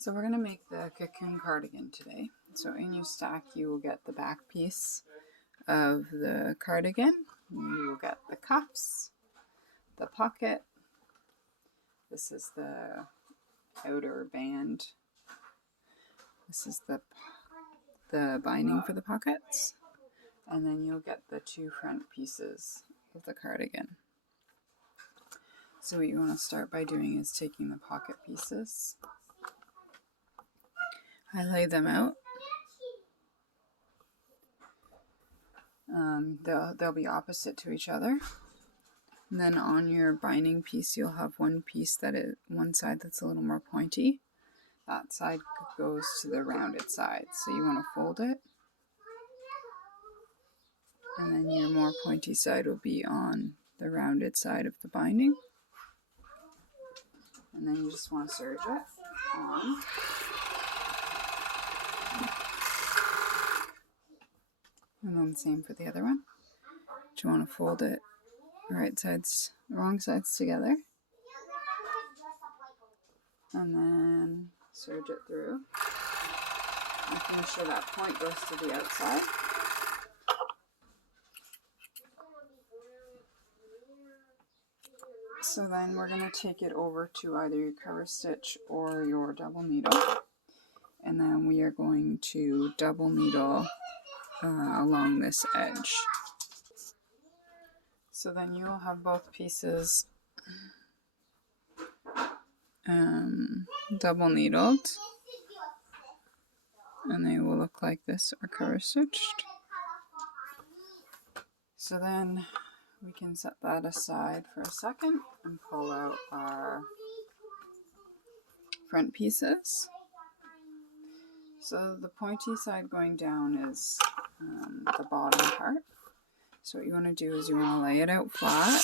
So we're going to make the cocoon cardigan today. So in your stack you will get the back piece of the cardigan, you will get the cuffs, the pocket, this is the outer band, this is the binding for the pockets, and then you'll get the two front pieces of the cardigan. So what you want to start by doing is taking the pocket pieces. I lay them out. They'll be opposite to each other. And then on your binding piece, you'll have one piece one side that's a little more pointy. That side goes to the rounded side. So you want to fold it. And then your more pointy side will be on the rounded side of the binding. And then you just want to serge it on. And then same for the other one. But you want to fold it wrong sides together. And then serge it through. Making sure that point goes to the outside. So then we're going to take it over to either your cover stitch or your double needle. And then we are going to double needle along this edge. So then you will have both pieces double needled, and they will look like this or cover stitched. So then we can set that aside for a second and pull out our front pieces. So the pointy side going down is the bottom part. So what you want to do is you want to lay it out flat,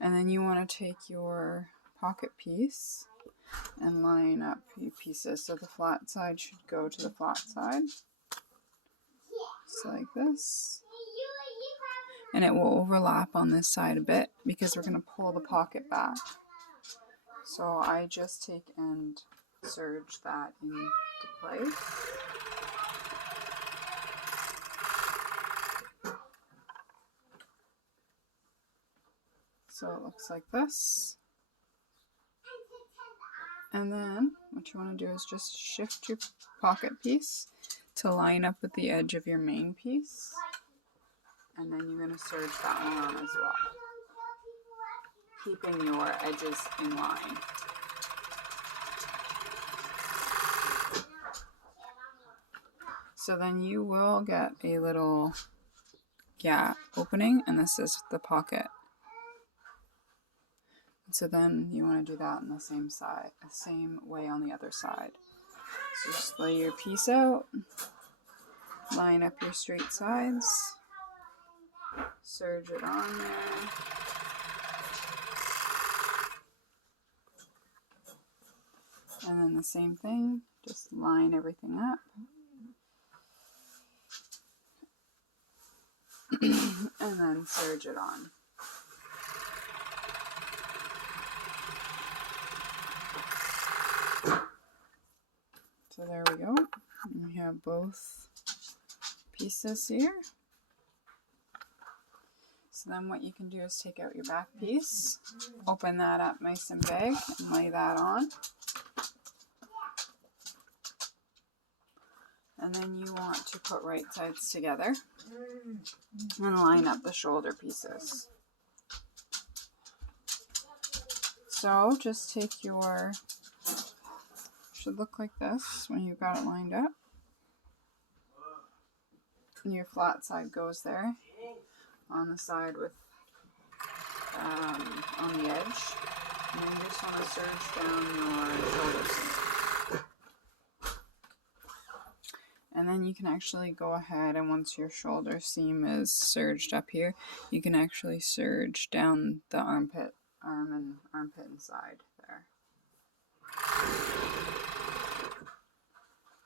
and then you want to take your pocket piece and line up your pieces. So the flat side should go to the flat side, just like this. And it will overlap on this side a bit because we're going to pull the pocket back. So I just take and serge that into place. So it looks like this. And then what you want to do is just shift your pocket piece to line up with the edge of your main piece. And then you're going to serge that one on as well, keeping your edges in line. So then you will get a little gap opening, and this is the pocket. So then you want to do that on the same way on the other side. So just lay your piece out, line up your straight sides, serge it on there. And then the same thing, just line everything up. And then serge it on. So there we go. We have both pieces here. So then what you can do is take out your back piece, open that up nice and big, and lay that on. And then you want to put right sides together and line up the shoulder pieces. So just take should look like this when you've got it lined up. And your flat side goes there on the side with on the edge. And then you just want to serge down your shoulder seam. And then you can actually go ahead, and once your shoulder seam is serged up here, you can actually serge down the arm and armpit inside there.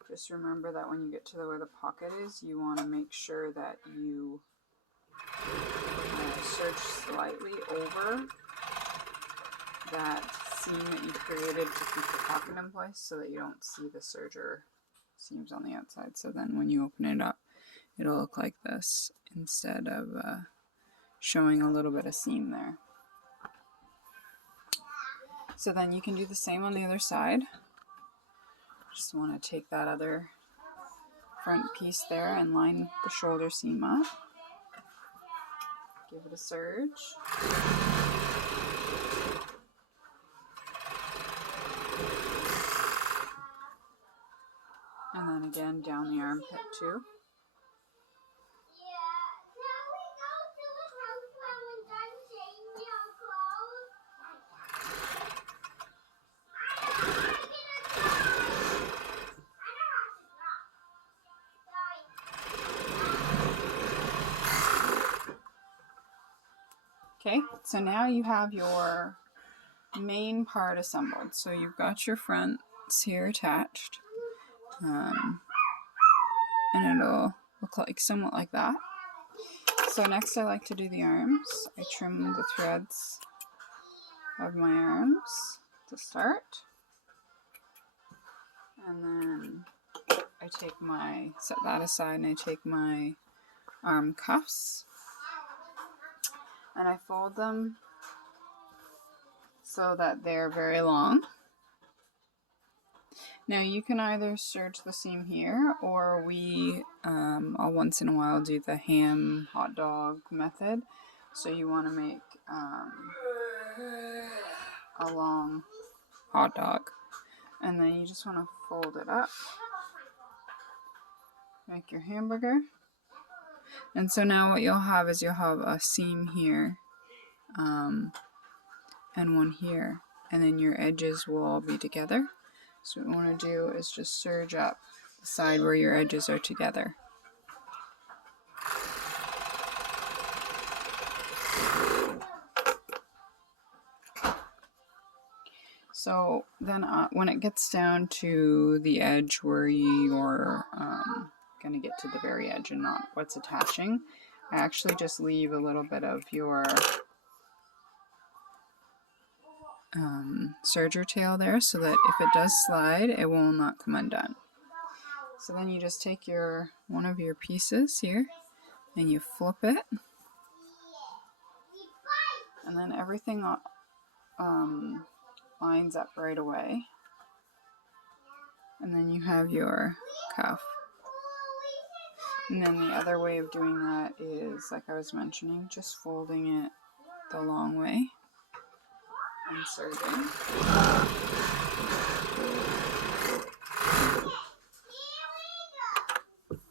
Just remember that when you get to where the pocket is, you want to make sure that you serge slightly over that seam that you created to keep the pocket in place so that you don't see the serger seams on the outside. So then when you open it up, it'll look like this instead of showing a little bit of seam there. So then you can do the same on the other side. Just want to take that other front piece there and line the shoulder seam up. Give it a serge. And then again down the armpit too. Okay, so now you have your main part assembled. So you've got your fronts here attached, and it'll look like somewhat like that. So next I like to do the arms. I trim the threads of my arms to start, and then I take my, set that aside, and I take my arm cuffs and I fold them so that they're very long. Now you can either serge the seam here, or we I'll once in a while do the ham hot dog method. So you want to make a long hot dog, and then you just want to fold it up, make your hamburger. And so now what you'll have is you'll have a seam here and one here, and then your edges will all be together. So what you want to do is just serge up the side where your edges are together. So then when it gets down to the edge where you're going to get to the very edge and not what's attaching, I actually just leave a little bit of your serger tail there so that if it does slide, it will not come undone. So then you just take your one of your pieces here and you flip it, and then everything lines up right away, and then you have your cuff. And then the other way of doing that is, like I was mentioning, just folding it the long way and serging.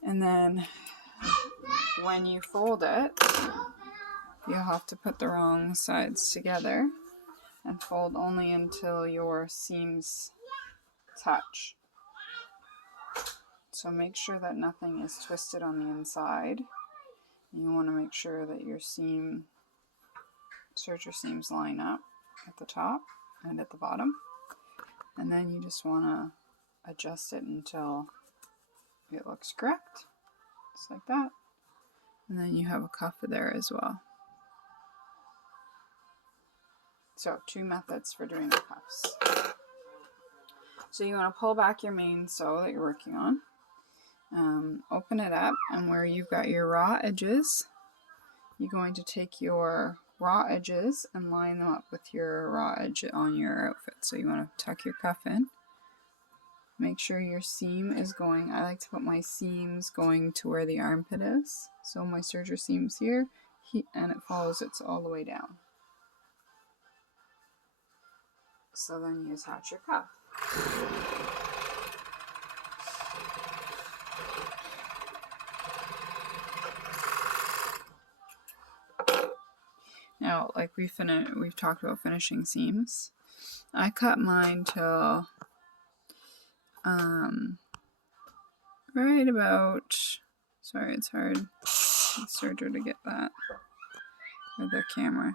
And then when you fold it, you'll have to put the wrong sides together and fold only until your seams touch. So make sure that nothing is twisted on the inside. You want to make sure that your serger seams line up at the top and at the bottom. And then you just want to adjust it until it looks correct, just like that. And then you have a cuff there as well. So 2 methods for doing the cuffs. So you want to pull back your main sew that you're working on, open it up, and where you've got your raw edges, you're going to take your raw edges and line them up with your raw edge on your outfit. So you want to tuck your cuff in. Make sure your seam is going, I like to put my seams going to where the armpit is. So my serger seam's here, and it follows it all the way down. So then you attach your cuff. Now, like we've talked about finishing seams. I cut mine till right about, sorry, it's hard, it's harder to get that with the camera.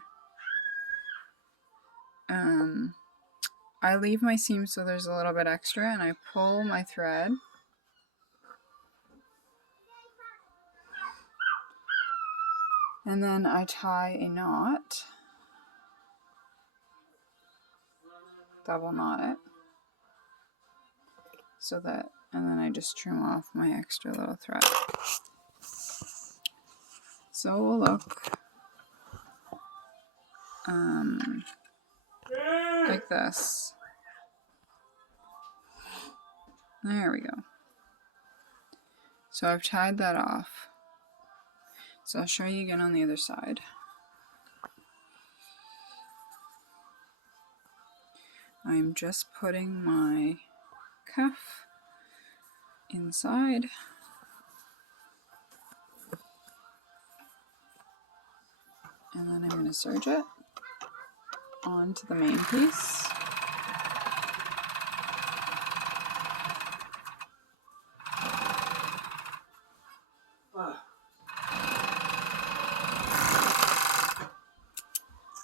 I leave my seam so there's a little bit extra, and I pull my thread and then I tie a knot double knot it so that, and then I just trim off my extra little thread. So it will look like this. There we go. So I've tied that off. So I'll show you again on the other side. I'm just putting my cuff inside. And then I'm going to serge it onto the main piece.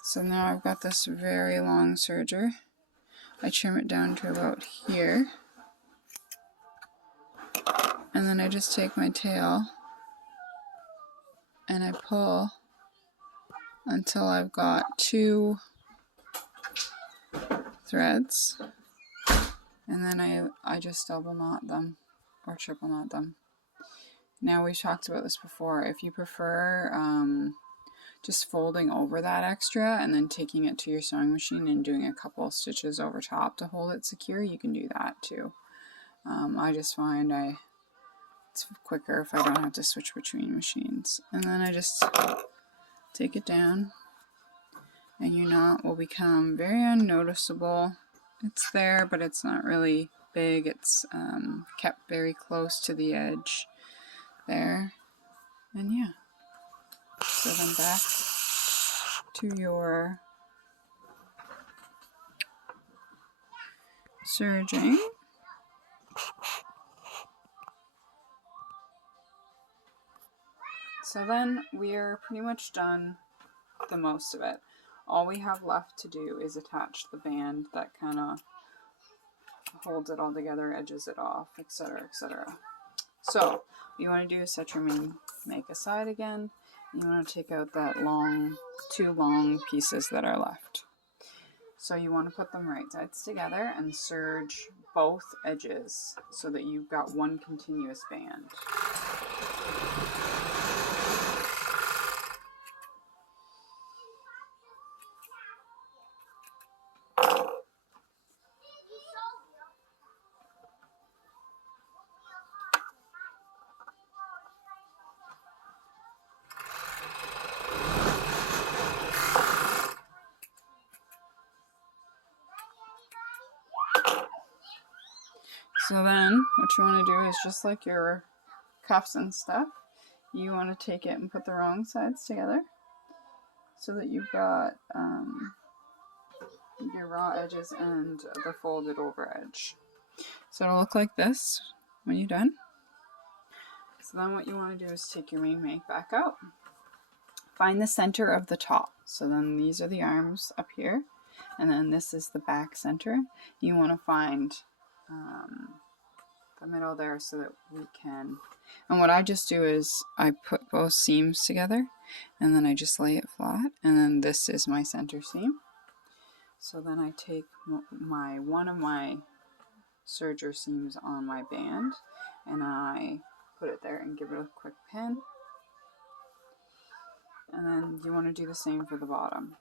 So now I've got this very long serger. I trim it down to about here. And then I just take my tail and I pull until I've got 2 threads. And then I just double knot them or triple knot them. Now, we've talked about this before. If you prefer just folding over that extra and then taking it to your sewing machine and doing a couple stitches over top to hold it secure, you can do that too. I just find it's quicker if I don't have to switch between machines. And then I just take it down, and your knot will become very unnoticeable. It's there, but it's not really big. It's kept very close to the edge there. And yeah. So then back to your serging. So then we're pretty much done the most of it. All we have left to do is attach the band that kind of holds it all together, edges it off, etc., etc. So what you want to do is set your main make aside again. You want to take out that 2 long pieces that are left. So you want to put them right sides together and serge both edges so that you've got one continuous band. So then what you want to do is, just like your cuffs and stuff, you want to take it and put the wrong sides together so that you've got your raw edges and the folded over edge. So it'll look like this when you're done. So then what you want to do is take your main make back out. Find the center of the top. So then these are the arms up here, and then this is the back center. You want to find the middle there so that we can, and what I just do is I put both seams together and then I just lay it flat, and then this is my center seam. So then I take one of my serger seams on my band and I put it there and give it a quick pin, and then you want to do the same for the bottom.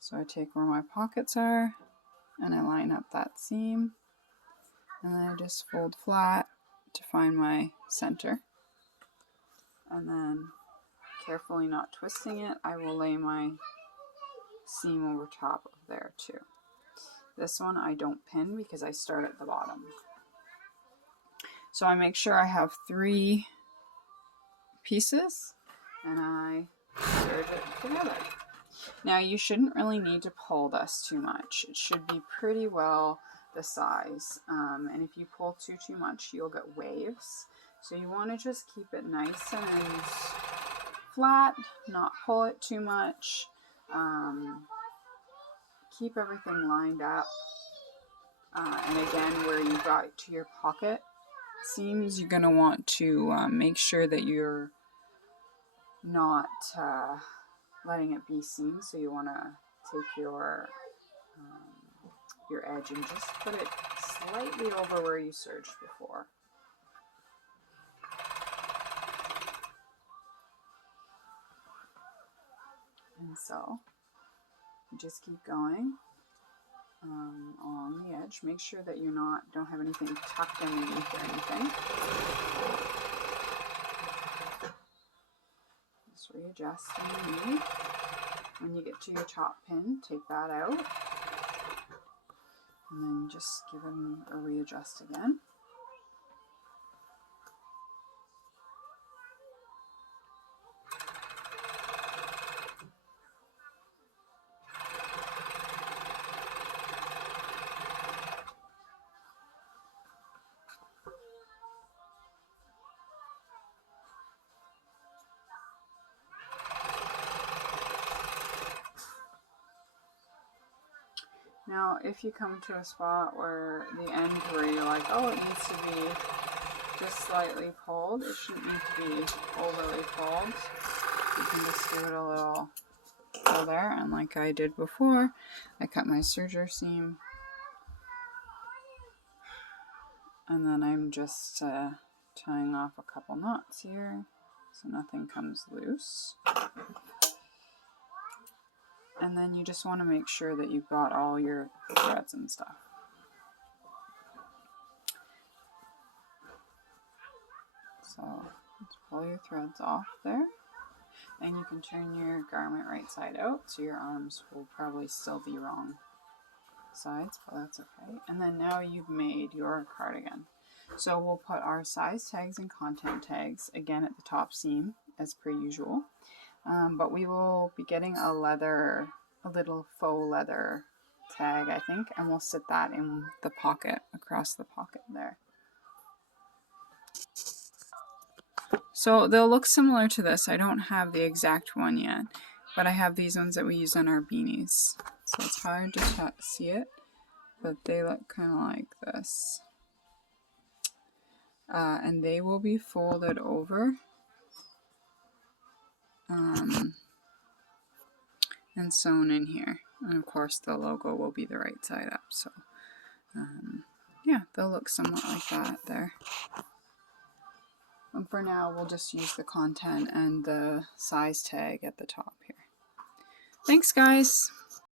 So I take where my pockets are and I line up that seam, and then I just fold flat to find my center, and then carefully not twisting it, I will lay my seam over top of there too. This one I don't pin because I start at the bottom. So I make sure I have 3 pieces and I serge it together. Now you shouldn't really need to pull this too much. It should be pretty well the size, and if you pull too much, you'll get waves. So you want to just keep it nice and flat, not pull it too much. Keep everything lined up, and again, where you got to your pocket seams, you're going to want to make sure that you're not letting it be seams. So you want to take your your edge and just put it slightly over where you serged before. And so you just keep going along the edge. Make sure that you don't have anything tucked underneath or anything. Just readjust underneath. When you get to your top pin, take that out. And then just give them a readjust again. Now, if you come to a spot where the end where you're like, oh, it needs to be just slightly pulled, it shouldn't need to be overly pulled. You can just give it a little pull there, and like I did before, I cut my serger seam, and then I'm just tying off a couple knots here so nothing comes loose. And then you just want to make sure that you've got all your threads and stuff. So let's pull your threads off there. And you can turn your garment right side out, so your arms will probably still be wrong sides, but that's okay. And then now you've made your cardigan. So we'll put our size tags and content tags again at the top seam as per usual. But we will be getting a little faux leather tag, I think, and we'll sit that in the pocket, across the pocket there. So they'll look similar to this. I don't have the exact one yet, but I have these ones that we use on our beanies. So it's hard to see it, but they look kind of like this. And they will be folded over. And sewn in here, and of course the logo will be the right side up, so yeah, they'll look somewhat like that there. And for now we'll just use the content and the size tag at the top here. Thanks guys!